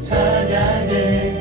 찬양을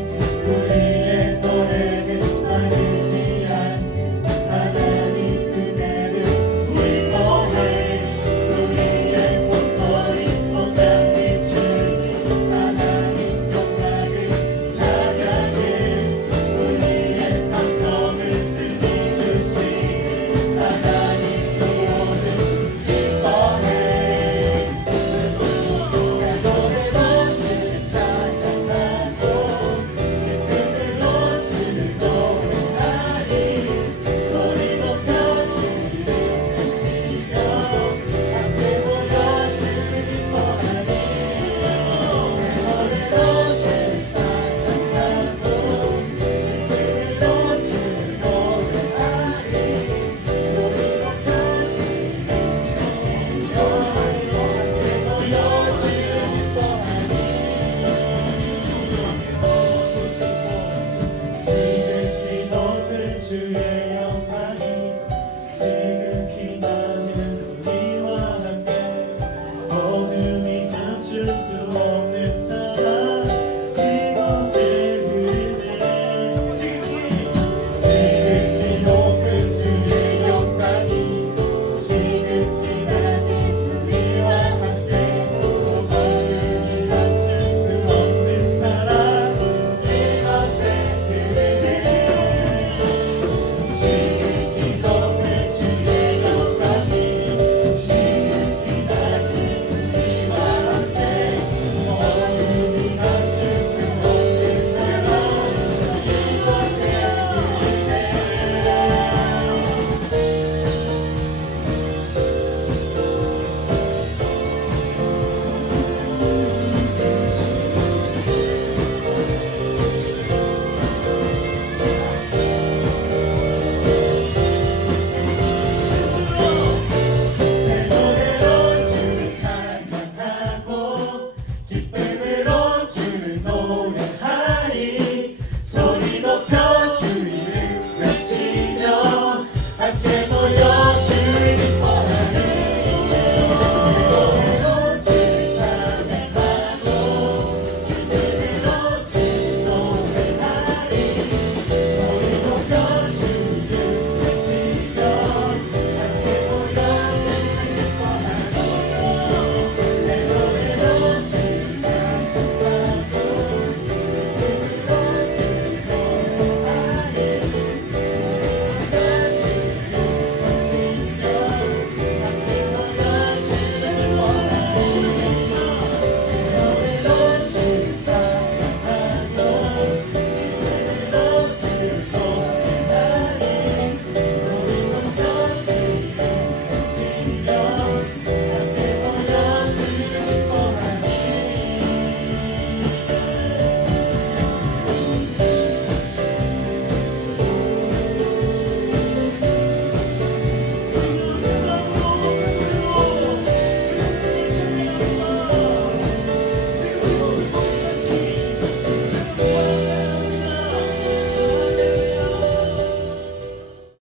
to you.